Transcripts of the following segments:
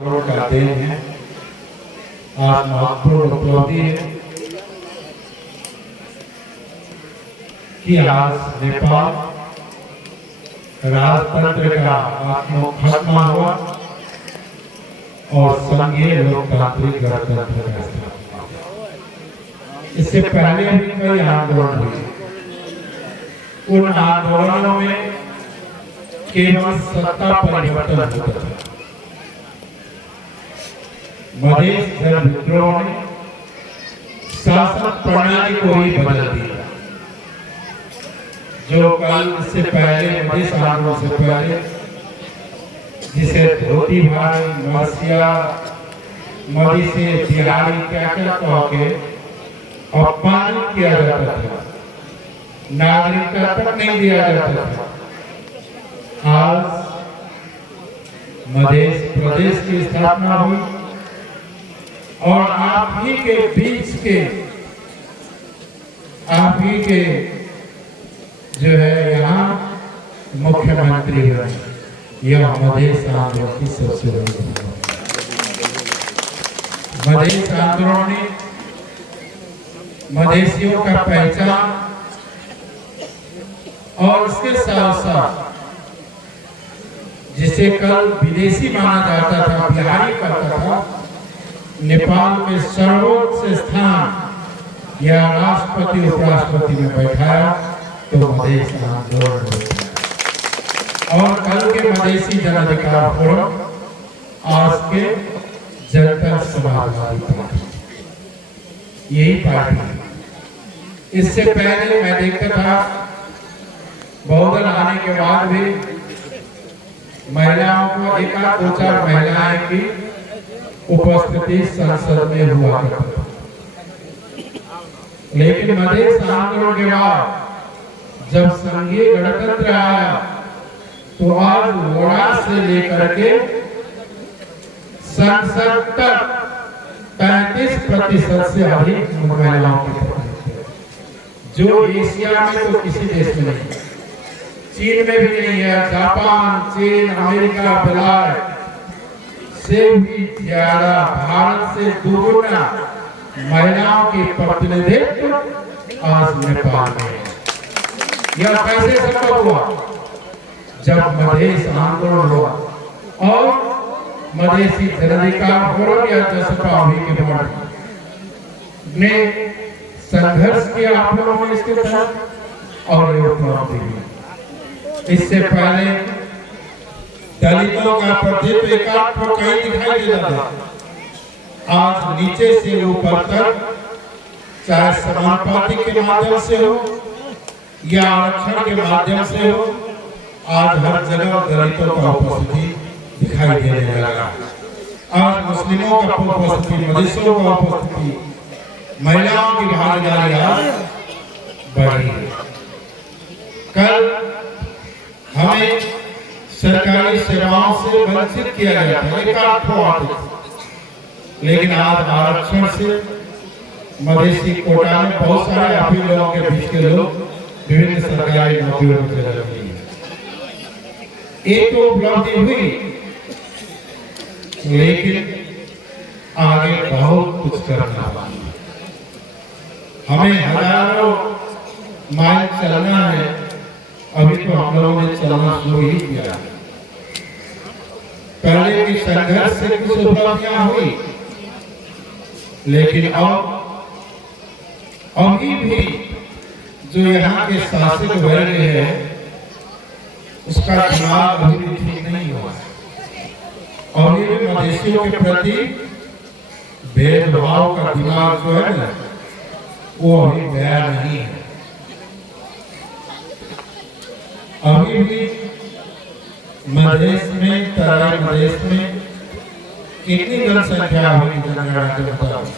का दिन है। आज महत्वपूर्ण उपलब्धि है कि आज नेपाल राजतंत्र का खात्मा हुआ और संघीय लोकतांत्रिक गणतंत्र का स्थापना हुआ। इससे पहले भी कई आंदोलन हुए। उन आंदोलनों में केवल सत्ता परिवर्तन होता था। मधेश जन विद्रोह ने शासन प्रणाली को ही बदल दिया। जो कल से पहले मधेश आंदोलन से पहले जिसे धोती भाई मसिया मधी से बिहारी क्या क्या कह के अपमानित किया जाता था, नागरिकता तक नहीं दिया जाता था। आज मधेश प्रदेश की स्थापना हुई और आप ही के बीच के आप ही के जो है यहाँ मुख्यमंत्री हुए। यह मधेश आंदोलन की सबसे बड़ी मधेश आंदोलन ने मधेशियों का पहचान और उसके साथ साथ जिसे कल विदेशी माना जाता था, बिहारी करता था, नेपाल के सर्वोच्च स्थान या राष्ट्रपति उपराष्ट्रपति में बैठाया तो मधेश आंदोलन। और कल के मधेशी जन अधिकार फोरम आज के जनता समाजवादी पार्टी, यही पार्टी है। इससे पहले मैं देखता था बहुदल आने के बाद भी महिलाओं को एक आध दो चार महिलाएं की उपस्थिति संसद में हुआ करती। लेकिन मधेश आंदोलन के बाद जब संघीय गणतंत्र आया तो आज वोड़ा से लेकर के संसद तक 35% से अधिक महिलाओं की, जो एशिया में तो किसी देश में नहीं, चीन में भी नहीं है। जापान, चीन, अमेरिका, बेलारूस से भी ज्यादा, भारत से दुगुना महिलाओं की प्रतिनिधित्व आज नेपाल में। यह कैसे संभव हुआ? जब मधेश आंदोलन हुआ और मधेशी जन अधिकार फोरम या जसपा के पार्टी ने संघर्ष किया आप लोगों ने इसके साथ और ये उपलब्धि हुई। इससे पहले दलितों का प्रतिनिधित्व एकाध को कहीं दिखाई देता था। आज नीचे से ऊपर तक, चाहे समानुपाती के माध्यम से हो या आरक्षण के माध्यम से हो, आज हर जगह दलितों का उपस्थिति दिखाई देने लगा। आज मुस्लिमों का उपस्थिति, मधेशियों का उपस्थिति, महिलाओं की भागीदारी आज बढ़ी है। कल हमें सरकारी सेवाओं से वंचित किया गया था, लेकिन आज आरक्षण से मधेशी कोटा में बहुत सारे आप लोगों के बीच के लोग विभिन्न सरकारी नौकरियों में चले गए। एक तो उपलब्धि हुई, लेकिन आगे बहुत कुछ करना बाकी है। हमें हजारों माइल चलना है। अभी तो हम लोगों ने चलना शुरू ही किया। पहले की संघर्ष से कुछ उपलब्धियां हुई, लेकिन अब अभी भी जो यहाँ के शासक वर्ग है उसका दिमाग अभी भी ठीक नहीं हुआ। अभी भी मधेशियों के प्रति भेदभाव का दिमाग जो है ना, वो अभी गया नहीं है। अभी भी मधेश में, तराई मधेश में कितनी जनसंख्या हुई? जनगणना के मुताबिक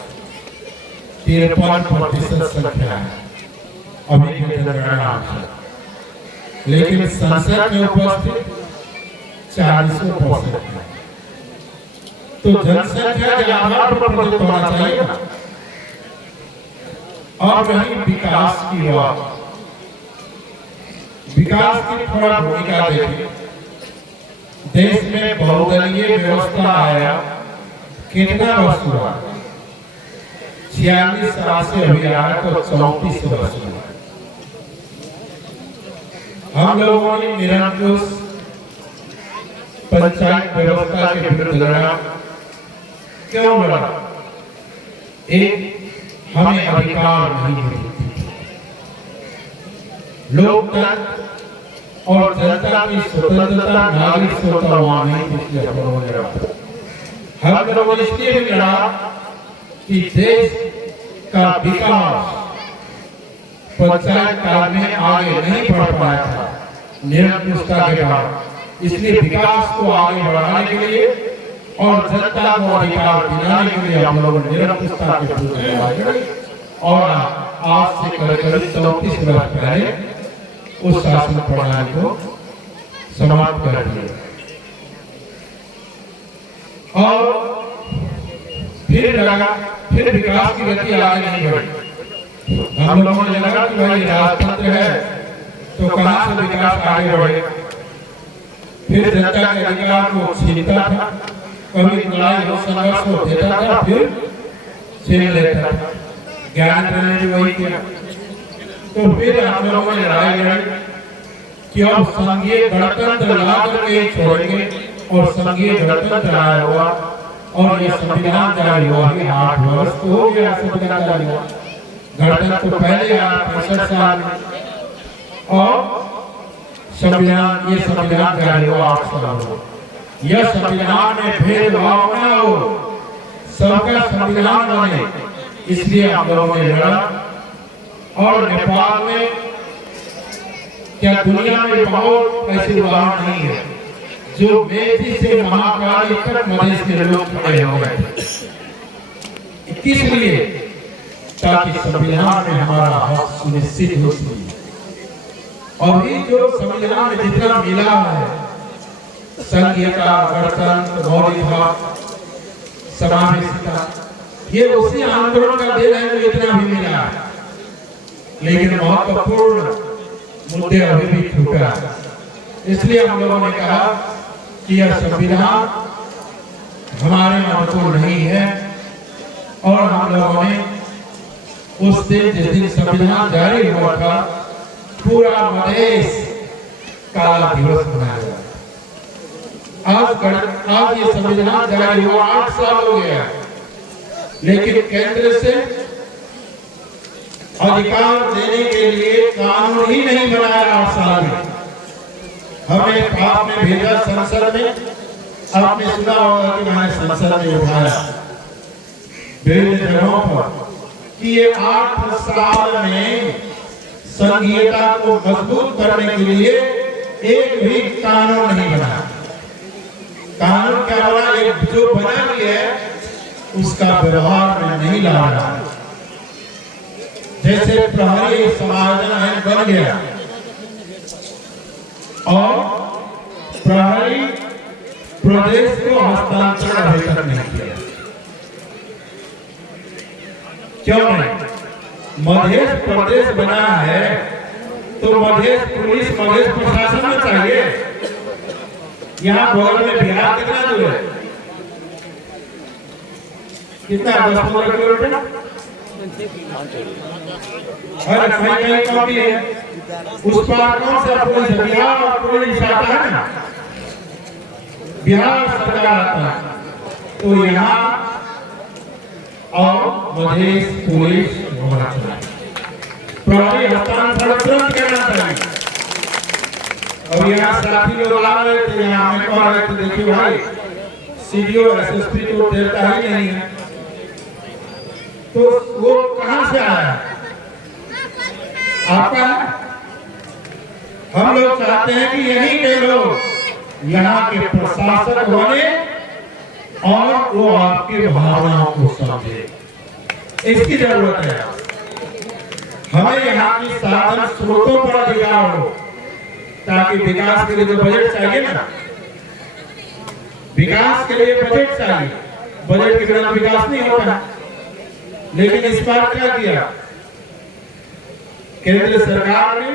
53% संख्या है अभी की जनगणना से। लेकिन संसद में उपस्थित 40% है। तो जनसंख्या के आधार पर प्रदत्त होना चाहिए ना। और रही विकास की बात, विकास की थोड़ा भूमिका देखिए। देश में बहुदलीय व्यवस्था आया कितना वर्ष हुआ? 46 साल से अभी आया तो 34 वर्ष हुआ। हम लोगों ने निरंकुश पंचायत व्यवस्था के विरुद्ध लड़ा। क्यों लड़ा? एक, हमें अधिकार नहीं मिलते, लोकतंत्र और जनता की स्वतंत्रता, नागरिक स्वतंत्रता वहां नहीं थी। हम लोगों ने इसलिए भी लड़ा कि देश का विकास पंचायत काल में आगे नहीं बढ़ पाया था निरंकुशता के बाद। इसलिए विकास को आगे बढ़ाने के लिए और जनता को अधिकार दिलाने के लिए हम लोग निरंकुशता के विरुद्ध लड़े और आज से करीब 34 वर्ष पहले उस शासन प्रणाली को समाप्त कर दिया। और फिर विकास की गति आगे नहीं बढ़ी। हम लोगों ने लगा कि भाई राजतंत्र है तो कहां से विकास आगे बढ़ेगा। फिर जनता के अधिकार को छीनता था, कभी लड़ाई हो संघर्ष हो देता था, फिर छीन लेता था। ज्ञानेंद्र ने भी वही किया। तो फिर हम लोगों ने लड़ाई लड़ी कि अब संघीय गणतंत्र ला करके छोड़ेंगे और संघीय गणतंत्र आया हुआ और ये संविधान जारी हुआ है। 8 वर्ष तो हो गया संविधान जारी हुआ। गणतंत्र तो पहले आया 65 साल में और संविधान, ये संविधान जारी हुआ 8 साल हो। यह संविधान में भेदभाव न हो, सबका संविधान बने, इसलिए हम लोगों ने लड़ा। और नेपाल में क्या दुनिया में बहुत ऐसे उदाहरण नहीं है जो मेथी से महाकाली तक मधेश के लोग खड़े हो गए, इसलिए ताकि संविधान में हमारा हक सुनिश्चित हो सके। अभी जो संविधान में जितना मिला है, संघीयता, गणतंत्र, मौलिक हक, समावेशिता, ये उसी आंदोलन का देन है जो इतना भी मिला है। लेकिन महत्वपूर्ण मुद्दे अभी भी छूटा। इसलिए हम लोगों ने कहा कि यह संविधान हमारे अनुकूल नहीं है और हम लोगों ने उस दिन, जिस दिन संविधान जारी हुआ था, पूरा मधेश काला दिवस मनाया। आज ये संविधान जारी हुआ 8 साल हो गया, लेकिन केंद्र से अधिकार देने के लिए कानून ही नहीं बनाया 8 साल में। हमें आपने भेजा संसद में, आपने सुना होगा कि मैंने संसद में उठाया विभिन्न जगहों पर कि ये 8 साल में संघीयता को मजबूत करने के लिए एक भी कानून नहीं बना। कानून क्या बना? एक जो बना भी है उसका व्यवहार में नहीं ला रहा। जैसे प्रहरी समायोजन आयोग बन गया और प्रहरी प्रदेश को हस्तांतरण अभी तक नहीं किया। क्यों नहीं? मध्य प्रदेश बना है तो मध्य पुलिस, मध्य प्रशासन में चाहिए। यहाँ बगल में बिहार कितना दूर है? कितना? 10-15 किलोमीटर। अरे कहीं कॉपी है, उस पार कौन सा पुलिस? बिहार और पुलिस आता है ना, बिहार सरकार आता है। तो यहाँ और मधेश पुलिस होना चाहिए, प्रहरी हस्तांतरण तुरंत करना चाहिए। और यहाँ साथी लोग आ रहे थे, यहाँ हमें कह रहे थे देखिए भाई सीडीओ एसएसपी तो देता ही नहीं है, तो वो कहां से आया? आपका है। हम लोग चाहते हैं कि यही के लोग यहाँ के प्रशासक बने और वो आपकी भावनाओं को समझे, इसकी जरूरत है। हमें यहाँ की साधन स्रोतों पर अधिकार हो, ताकि विकास के लिए तो बजट चाहिए ना, विकास के लिए बजट चाहिए, बजट के बिना विकास नहीं होता। लेकिन इस बार क्या किया केंद्र सरकार ने?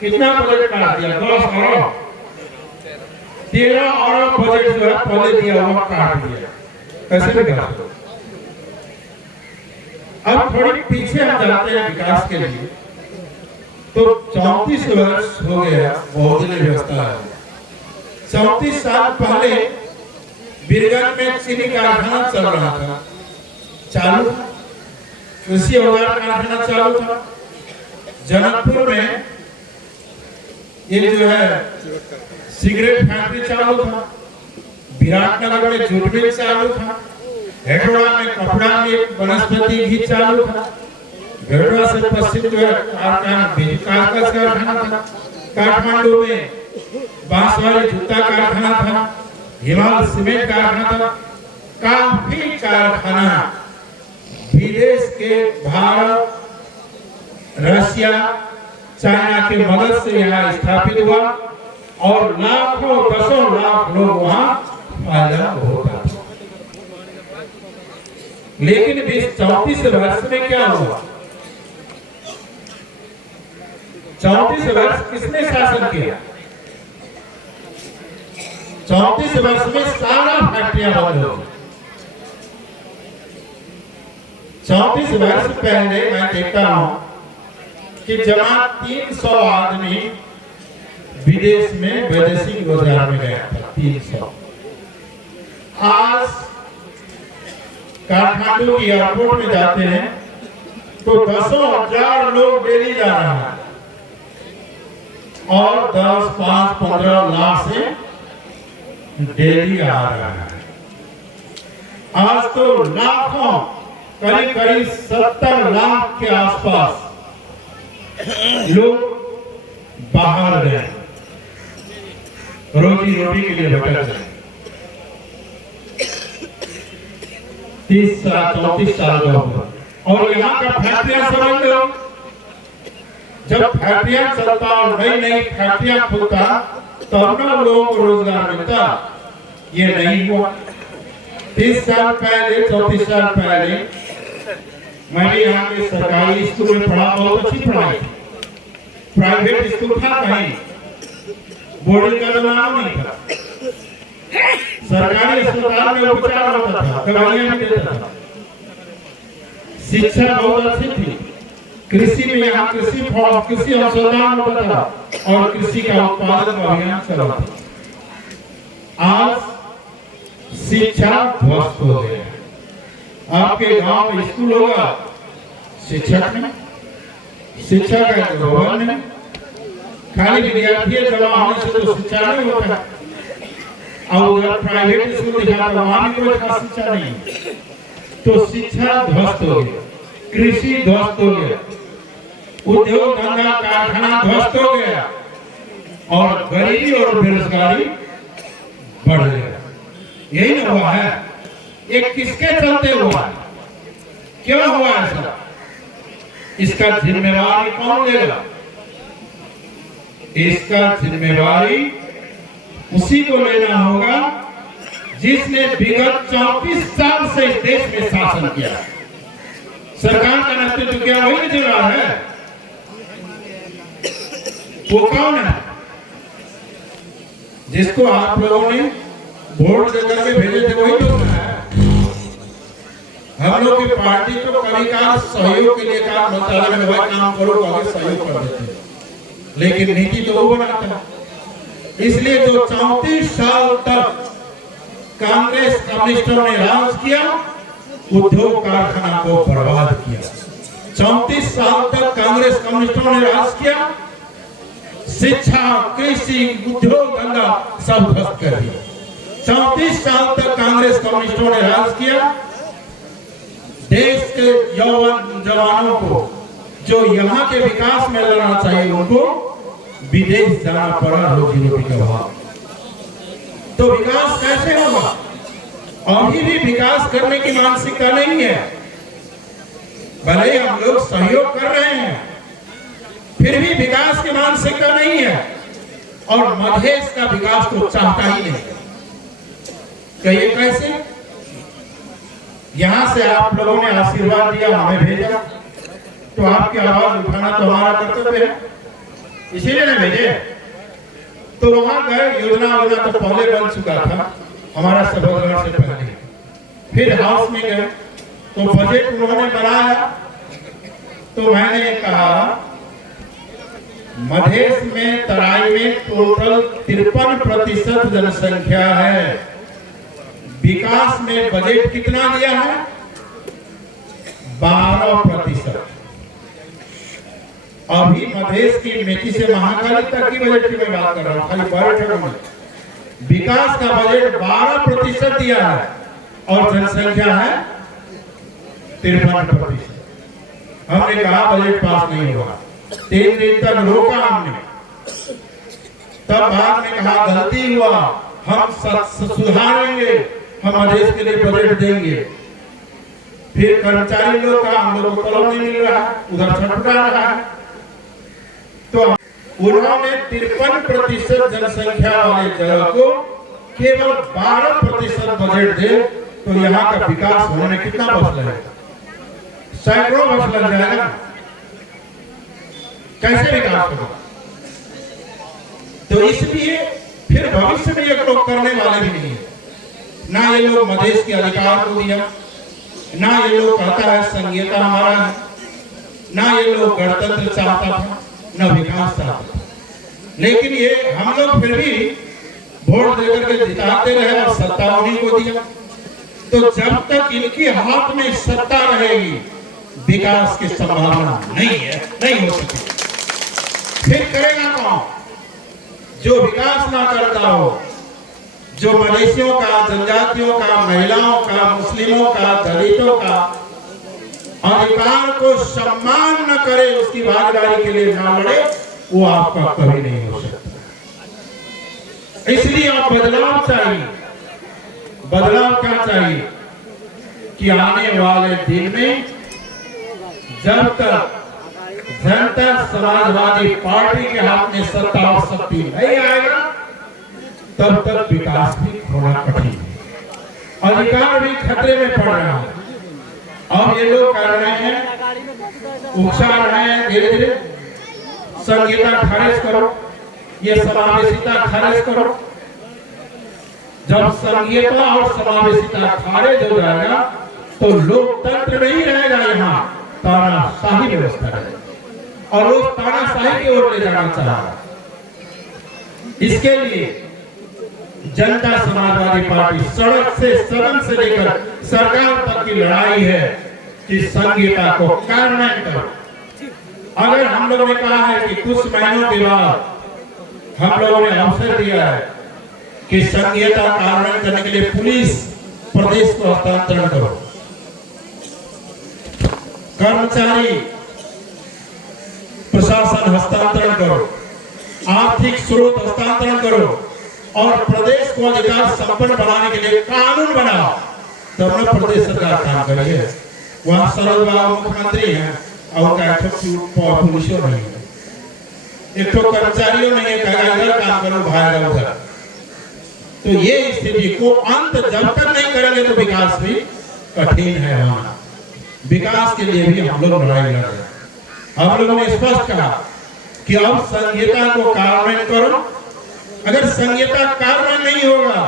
कितना बजट काट दिया? 10 करोड़। 13 अरब बजट जो है पहले दिया हुआ काट दिया, कैसे विकास हो। अब थोड़ी पीछे हम जाते हैं विकास के लिए, तो 34 वर्ष हो गया बहुदलीय व्यवस्था है। 34 साल पहले बीरगंज में चीनी कारखाना चल रहा था, चालू कृषि औजार कारखाना चालू था। जनकपुर में ये जो है सिगरेट फैक्ट्री चालू था, विराटनगर में जूट मिल चालू था, हेडोड़ा में कपड़ा में वनस्पति घी चालू था, हेडोड़ा से पश्चिम जो है कागज कारखाना था, काठमांडू में बांसवाड़ी जूता कारखाना था, हिमालय सीमेंट कारखाना था। काफी कारखाना विदेश के भारत, रशिया, चाइना के मदद से यहाँ स्थापित हुआ और लाखों 10 लाख लोग वहाँ फायदा होता था। लेकिन 34 वर्ष में क्या हुआ? 34 वर्ष किसने शासन किया? 34 वर्ष में सारा फैक्ट्रियां बंद हो गई। 34 वर्ष पहले मैं देखता हूं कि जमा 300 आदमी विदेश में वैदेशिक रोजगार में गया था, 300। आज काठमांडू की एयरपोर्ट में जाते हैं तो 10,000 लोग डेली जा रहा है और 10, 5, 15 लाख से डेली आ रहा है। आज तो लाखों, करीब करीब 70 लाख के आसपास लोग बाहर गए, रोजी रोटी के लिए भटक गए। 34 साल का हुआ और यहाँ का फैक्ट्रियां समझ लो, जब फैक्ट्रियां चलता और नई नई फैक्ट्रियां खुलता तब ना लोगों को रोजगार मिलता, ये नहीं हुआ। 30 साल पहले, 34 साल पहले मैंने यहाँ के सरकारी स्कूल में पढ़ा, बहुत अच्छी पढ़ाई। प्राइवेट स्कूल था कहीं, बोर्डिंग का जमाना नहीं था। सरकारी अस्पताल में उपचार होता था, दवाइयां मिलता था, शिक्षा बहुत अच्छी थी। कृषि में यहाँ कृषि अनुसंधान होता था और कृषि का उत्पादन का अभियान चला था। आज शिक्षा ध्वस्त हो गया। आपके गांव में स्कूल होगा, शिक्षक नहीं, शिक्षा का प्रबंधन नहीं, खाली विद्यार्थी जमा होने से तो शिक्षा नहीं होता। और अगर प्राइवेट स्कूल दिखाता वहां भी कोई खास शिक्षा नहीं, तो शिक्षा ध्वस्त हो गया, कृषि ध्वस्त हो गया, उद्योग धंधा कारखाना ध्वस्त हो गया और गरीबी और बेरोजगारी बढ़ गया। यही ना हुआ है। ये किसके चलते हुआ? क्यों हुआ ऐसा? इसका जिम्मेवारी कौन लेगा? इसका जिम्मेवारी उसी को लेना होगा जिसने विगत 34 साल से इस देश में शासन किया। सरकार का नेतृत्व किया, वही जिम्मेदार है। वो कौन है? जिसको आप लोगों ने वोट देकर के भेजे थे, वही लोग है। हम लोग की पार्टी को कभी कभार सहयोग के लिए काम होता है, भाई काम करो, आगे सहयोग कर देते हैं, लेकिन नीति तो वो बनाता है। इसलिए जो 34 साल तक कांग्रेस कम्युनिस्टों ने राज किया, उद्योग कारखाना को बर्बाद किया। 34 साल तक कांग्रेस कम्युनिस्टों ने राज किया, शिक्षा, कृषि, उद्योग धंधा सब ध्वस्त कर दिया। 34 साल तक कांग्रेस कम्युनिस्टों ने राज किया। देश के यौवन जवानों को जो यहाँ के विकास में लड़ना चाहिए, उनको विदेश जाना पड़ा रोजी रोटी के अभाव। तो विकास कैसे होगा? अभी भी विकास करने की मानसिकता नहीं है। भले हम लोग सहयोग कर रहे हैं, फिर भी विकास की मानसिकता नहीं है और मधेश का विकास तो चाहता ही नहीं। कहिए कैसे? यहां से आप लोगों ने आशीर्वाद दिया, हमें भेजा, तो आपकी आवाज उठाना तो हमारा कर्तव्य है, इसीलिए ना भेजे। तो वहां गए, योजना तो पहले बन चुका था हमारा सभागृह से पहले। फिर हाउस में गए तो बजट उन्होंने बनाया, तो मैंने कहा मध्य में तराई में टोटल 53% जनसंख्या है, विकास में बजट कितना दिया है? 12%। अभी मधेश की मेथी से महाकाली तक की बजट की मैं बात कर रहा हूँ, खाली 12 में विकास का बजट 12% दिया है और जनसंख्या है 53%। हमने कहा बजट पास नहीं होगा, 3 दिन तक रोका हमने, तब बाद में कहा गलती हुआ, हम सुधारेंगे, हम मधेश के लिए बजट देंगे। फिर कर्मचारी लोग का हम लोग को तलब नहीं मिल रहा, उधर छटपटा रहा है, तो उन्होंने 53% जनसंख्या वाले जगह को केवल 12% बजट दे, तो यहाँ का विकास होने में कितना बच लगेगा? सैकड़ों वर्ष लग जाएगा। कैसे विकास होगा? तो इसलिए फिर भविष्य में ये लोग करने वाले भी नहीं है। ना ये लोग मधेश के अधिकार को दिया, ना ये लोग कहता है संघीयता हमारा है, ना ये लोग गणतंत्र चाहता था, ना विकास चाहता था। लेकिन ये हम लोग फिर भी वोट देकर के जिताते रहे और सत्ता उन्हीं को दिया। तो जब तक इनके हाथ में सत्ता रहेगी, विकास की संभावना नहीं है, नहीं हो सकेगी। फिर करेगा कौन? जो विकास ना करता हो, जो मधेशियों का, जनजातियों का, महिलाओं का, मुस्लिमों का, दलितों का अधिकार को सम्मान न करे, उसकी भागीदारी के लिए ना लड़े, वो आपका कभी नहीं हो सकता। इसलिए आप बदलाव चाहिए। बदलाव क्या चाहिए? कि आने वाले दिन में जब तक जनता समाजवादी पार्टी के हाथ में सत्ता और शक्ति नहीं आएगा, तब तक विकास भी होना कठिन है, अधिकार भी खतरे में पड़ रहा है। अब ये लोग कर रहे हैं, उकसा रहे हैं धीरे धीरे, संघीयता खारिज करो, ये समावेशिता खारिज करो। जब संघीयता और समावेशिता खारिज हो जाएगा तो लोकतंत्र नहीं रहेगा, यहाँ तानाशाही व्यवस्था रहेगी और लोग तानाशाही की ओर ले जाना चाह रहा है। इसके लिए जनता समाजवादी पार्टी सड़क से, सदन से लेकर सरकार तक की लड़ाई है कि संघीयता को कार्यान्वयन करो। अगर हम लोगों ने कहा है कि कुछ महीनों के बाद हम लोगों ने अवसर दिया है कि संघीयता कार्यान्वयन करने के लिए पुलिस प्रदेश को हस्तांतरण करो, कर्मचारी प्रशासन हस्तांतरण करो, आर्थिक स्रोत हस्तांतरण करो और प्रदेश को अधिकार संपन्न बनाने के लिए कानून बनाओ, तब न प्रदेश सरकार काम करेगी। वहां सरोज बाबू मुख्यमंत्री हैं और उनका पुलिसों नहीं है, एक तो कर्मचारियों नहीं है, कहेगा इधर काम करो, भागेगा उधर। तो ये स्थिति को अंत जब तक नहीं करेंगे तो विकास भी कठिन है। वहां विकास के लिए भी हम लोग लड़ाई लड़ रहे हैं। हम लोगों ने स्पष्ट कहा कि अब संघीयता को कार्यान्वयन करो। अगर संघीयता कार्यान्वयन नहीं होगा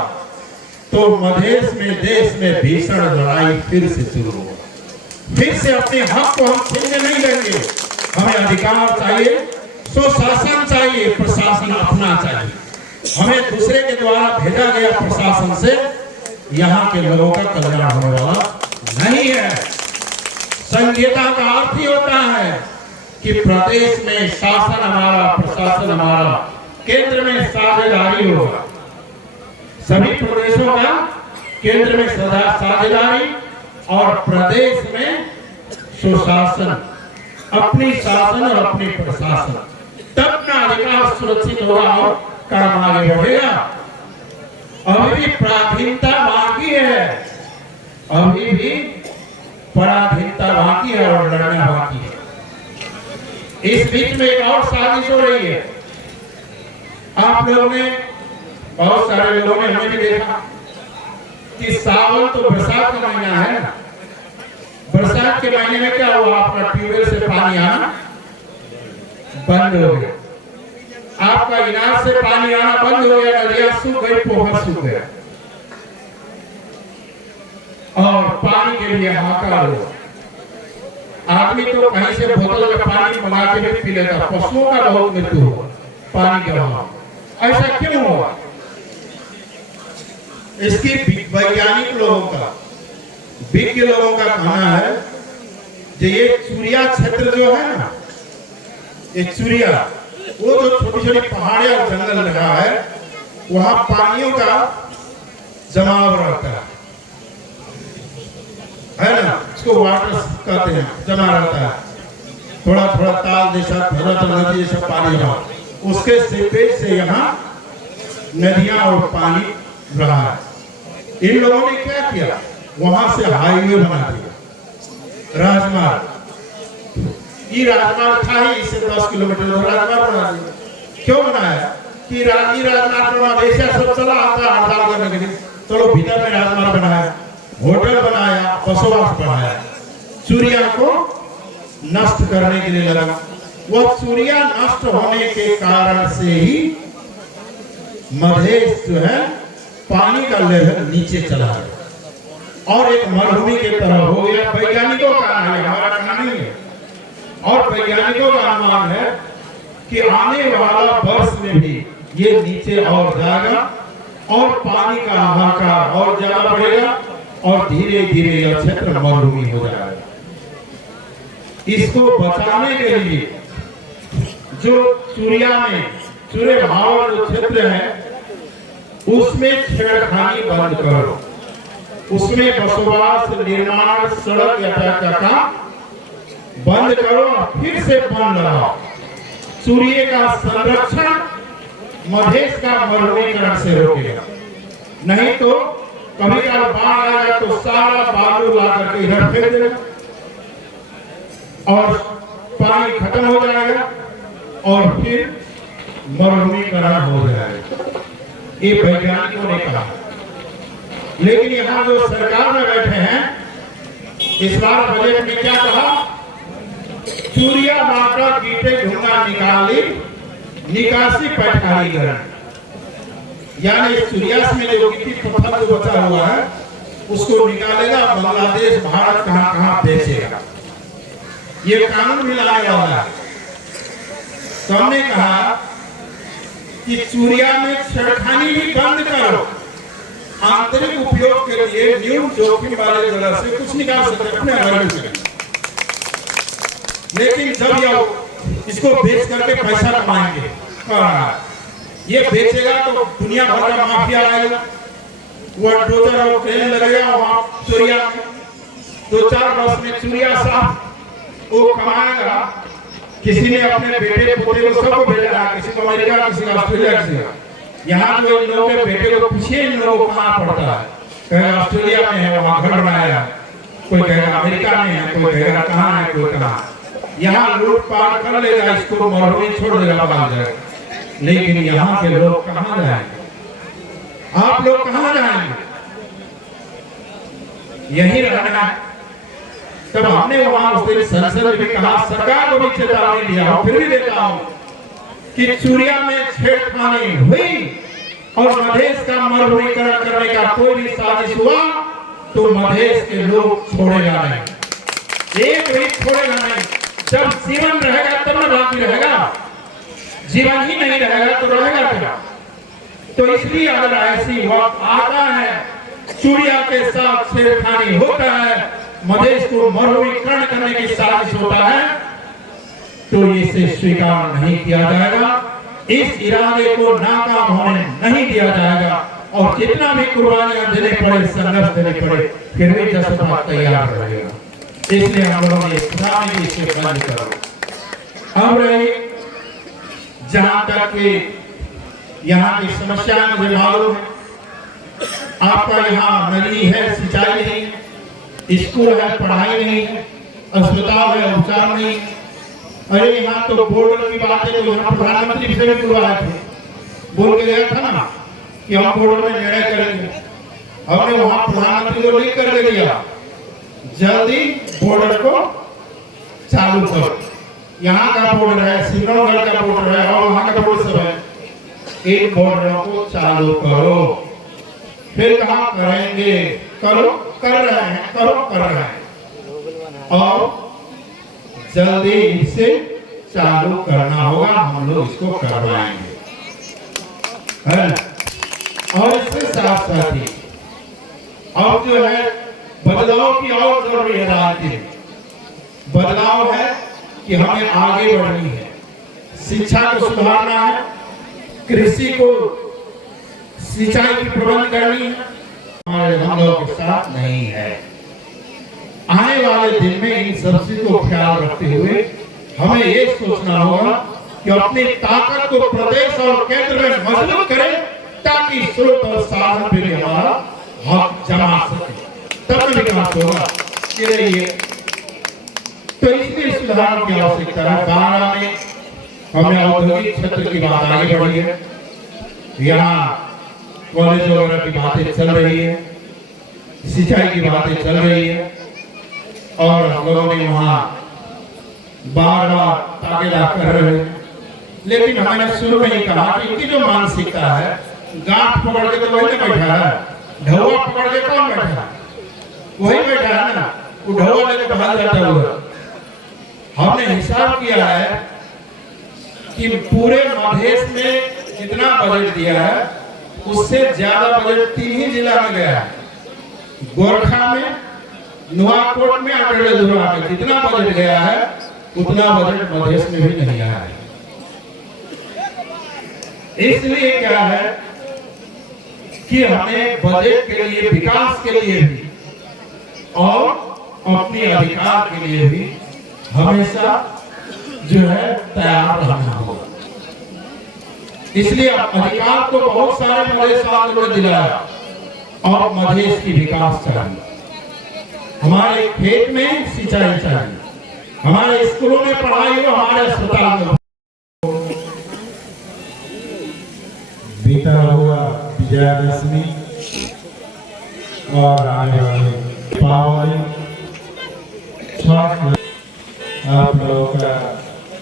तो मधेश में, देश में भीषण लड़ाई फिर से शुरू होगा। फिर से अपने हक को हम छीनने नहीं देंगे। हमें अधिकार चाहिए, सुशासन चाहिए, प्रशासन अपना चाहिए। हमें दूसरे के द्वारा भेजा गया प्रशासन से यहाँ के लोगों का कल्याण होने वाला नहीं है। संघीयता का अर्थ ही होता है कि प्रदेश में शासन हमारा, प्रशासन हमारा, केंद्र में साझेदारी होगा। सभी प्रदेशों का केंद्र में साझेदारी और प्रदेश में सुशासन, अपनी शासन और अपनी प्रशासन, तब ना अधिकार सुरक्षित होगा और काम आगे बढ़ेगा। अभी भी पराधीनता बाकी है, अभी भी पराधीनता बाकी है और लड़ना बाकी है। इस बीच में एक और साजिश हो रही है। आप लोगों ने, बहुत सारे लोगों ने, हमने भी देखा कि सावन तो बरसात का महीना है ना, बरसात के महीने में क्या हुआ, आपका ट्यूबवेल से पानी आना बंद हो गया। आपका इनार से पानी आना बंद हो गया, नदियां सूख गई, पोखर सूख गया और पानी के लिए हाहाकार हुआ। आदमी तो कहीं से बोतल में पानी मंगा के भी पी लेता, पशुओं का बहुत मृत्यु हुआ पानी के अभाव। ऐसा क्यों हुआ? इसकी वैज्ञानिक लोगों का, विज्ञ लोगों का कहना है कि ये चूरिया क्षेत्र जो है ना, ये चूरिया, वो जो छोटी छोटी पहाड़ियां और जंगल रहा है, वहां पानियों का जमाव रहता है ना, इसको वाटर कहते हैं, जमा रहता है, थोड़ा थोड़ा ताल जैसा, नदी जैसा पानी रहा, उसके सीपेज से यहाँ नदियां और पानी रहा है। इन लोगों ने क्या किया, वहां से हाईवे बना दिया, राजमार्ग। ये राजमार्ग था ही, इससे 10 किलोमीटर राजमार्ग बना दिया। क्यों बनाया? कि राजमार्ग मधेसिया सब चला आता हड़ताल करने के लिए, चलो भीतर में राजमार्ग बनाया, होटल बनाया, बसोबास बनाया, चूरिया को नष्ट करने के लिए लगा। वह चूरिया नष्ट होने के कारण से ही मधेश जो है पानी का लेवल नीचे चला गया और एक मरुभूमि की तरह हो गया। वैज्ञानिकों का है, हमारा कहना नहीं है, और वैज्ञानिकों का अनुमान है कि आने वाला वर्ष में भी ये नीचे और जाएगा और पानी का हाहाकार और ज्यादा बढ़ेगा और धीरे धीरे यह क्षेत्र मरुभूमि हो जाएगा। इसको बचाने के लिए जो चूरिया में, चूरे भाव जो क्षेत्र है, उसमें छेड़खानी बंद करो, उसमें बसोबास, निर्माण, सड़क यातायात का काम बंद करो और फिर से वन लगाओ। सूर्य का संरक्षण मधेश का मरुभूमीकरण से रोकेगा। नहीं तो कभी कभार बाढ़ आएगा तो सारा बालू ला करके इधर फेंक देगा और पानी खत्म हो जाएगा और फिर मरुभूमीकरण हो जाएगा। ये वैज्ञानिकों ने कहा। लेकिन यहाँ जो सरकार में बैठे हैं, इस बार बजट में क्या कहा? चूरिया मात्रा कीटे ढूंढा निकाली, निकासी पैठारीकरण, यानी चूरिया में जो गिट्टी पत्थर जो बचा हुआ है उसको निकालेगा, बांग्लादेश, भारत कहां कहां बेचेगा। ये कानून भी लाने वाला है। तो हमने कहा कि चूरिया में छेड़खानी भी बंद करो, आंतरिक उपयोग के लिए न्यून जोखिम वाले जगह से कुछ निकाल सकते अपने घर से। लेकिन जब ये इसको बेच करके पैसा कमाएंगे, ये बेचेगा तो दुनिया भर का माफिया आएगा, वह डोजर और क्रेन लगेगा वहां चूरिया, 2-4 वर्ष में चूरिया साहब वो कमाएगा। किसी ने अपने बेटे पोते को सबको भेजा, किसी को अमेरिका, किसी को ऑस्ट्रेलिया, किसी को यहाँ जो इन लोगों के बेटे को पूछिए इन लोगों को कहाँ पड़ता है, कहेगा ऑस्ट्रेलिया में है, वहाँ घर बनाया, कोई कहेगा अमेरिका में है, कोई कहेगा कहाँ है, कोई कहाँ। यहाँ लूटपाट कर लेगा, इसको मरुभूमि छोड़ देगा, भाग जाएगा। लेकिन यहाँ के लोग कहाँ जाएंगे? आप लोग कहाँ जाएंगे? यही रहना है। तब हमने वहां उस दिन संसद में कहा, सरकार को भी चेतावनी दिया और फिर भी देता हूं कि चूरिया में छेड़खानी हुई और मधेश का मरुभूमीकरण करने का कोई भी साजिश हुआ तो मधेश के लोग छोड़ेगा नहीं, एक भी छोड़ेगा नहीं। जब जीवन रहेगा तब न बाकी रहेगा, जीवन ही नहीं रहेगा तो रहेगा क्या? तो इसलिए अगर ऐसी वक्त आता है, चूरिया के साथ छेड़खानी होता है, मधेश को मरुभूमीकरण करने की साजिश होता है, तो इसे स्वीकार नहीं किया जाएगा। इस इरादे को नाकाम होने नहीं दिया जाएगा और जितना भी कुर्बानियां देने पड़े, संघर्ष देने पड़े, फिर भी जज्बा तैयार रहेगा। इसलिए हम लोगों ने इसे बंद करो। अब रही जहां तक यहाँ की समस्या मुझे मालूम है, आपका यहाँ नदी है, सिंचाई नहीं, स्कूल है, पढ़ाई नहीं, अस्पताल है, उपचार नहीं। अरे यहाँ तो बॉर्डर की बात है, तो यहाँ प्रधानमंत्री से भी बुलाए थे, बोल के गया था ना कि हम बॉर्डर में निर्णय करेंगे। हमने वहाँ प्रधानमंत्री को लिख कर दिया, जल्दी बॉर्डर को चालू करो, यहाँ का बॉर्डर है, सिमरौनगढ़ का बॉर्डर है और वहाँ का बॉर्डर सब है। इन बॉर्डरों को चालू करो। फिर कहा करेंगे, करो, कर रहे हैं, करो, कर रहे हैं और जल्दी इसे चालू करना होगा। हम लोग इसको करवाएंगे, है ना। और इसके साथ साथ ही अब जो है बदलाव की और जरूरी है। राजनीति बदलाव है कि हमें आगे बढ़नी है, शिक्षा को सुधारना है, कृषि को सिंचाई की प्रबंध करनी है। हमारे हम लोगों के साथ नहीं है। आने वाले दिन में इन सब चीज को ख्याल रखते हुए हमें ये सोचना होगा कि अपनी ताकत को प्रदेश और केंद्र में मजबूत करें ताकि स्रोत और साधन पे हमारा हक जमा सके, तब विकास होगा। तो इसलिए सुधार की आवश्यकता है। 12 में हमें औद्योगिक क्षेत्र की बात आगे बढ़ी है, यहाँ कॉलेज वगैरह की बातें चल रही है, सिंचाई की बातें चल रही है और हम लोगों ने वहाँ बार बार ताकेदार कर रहे हैं। लेकिन हमने शुरू में ही कहा कि इनकी जो मानसिकता है, गांठ पकड़ के तो वही बैठा है, ढौआ पकड़ के कौन बैठा है? वही बैठा है ना, वो ढौआ लेके भाग जाता हुआ। हमने हिसाब किया है कि पूरे मधेश में जितना बजट दिया है उससे ज्यादा बजट 3 ही जिला में गया है। गोरखा में, नुआकोट में, अंडरलेधुरा में जितना बजट गया है उतना बजट मधेश में भी नहीं आया है। इसलिए क्या है कि हमें बजट के लिए, विकास के लिए भी और अपने अधिकार के लिए भी हमेशा जो है तैयार रहना होगा। इसलिए अधिकार तो बहुत सारे मधेश वालों ने दिलाया और मधेश की विकास चाहिए। हमारे खेत में सिंचाई चाहिए, हमारे स्कूलों में पढ़ाई हो, हमारे अस्पताल में। बीता हुआ विजयादशमी और आने वाले पावन आप लोगों का